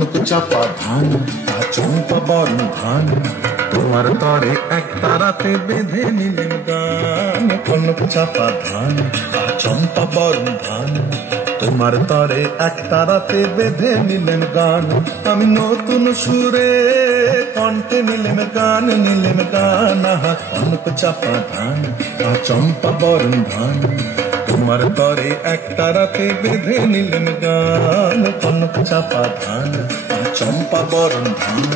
কনক চাপা ধান চম্পা বরণ ধান তোমার তরে এক তারাতে বেঁধে নিলেন গান কনক চাপা ধান চম্পা বরণ ধান তোমার তরে এক তারাতে বেঁধে নিলেন গান আমি নতুন সুরে কণ্ঠে নিলেন গান কনক চাপা ধান চম্পা বরণ ধান তোমার তরে এক তারাতে বেঁধে নিলেন গান কনক চাপা ধান চম্পা বরণ ধান